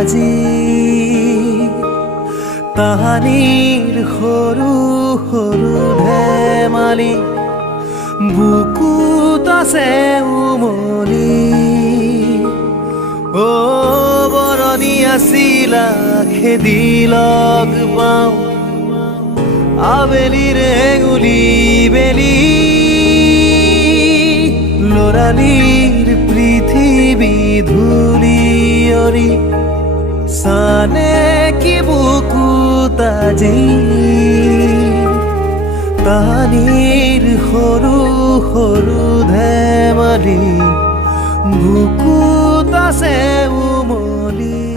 আজি তাহানিৰ সৰু সৰু ধেমালি বুকুত আছে উমলি অ বৰণি আছিলা খেদি লগ পাওঁ আবেলিৰ এঙুলি বেলি লৰালিৰ পৃথিৱী ধূলিয়ৰি সানে কি বুকুত আজি তাহানিৰ সৰু সৰু ধেমালি বুকুত আছে উমলি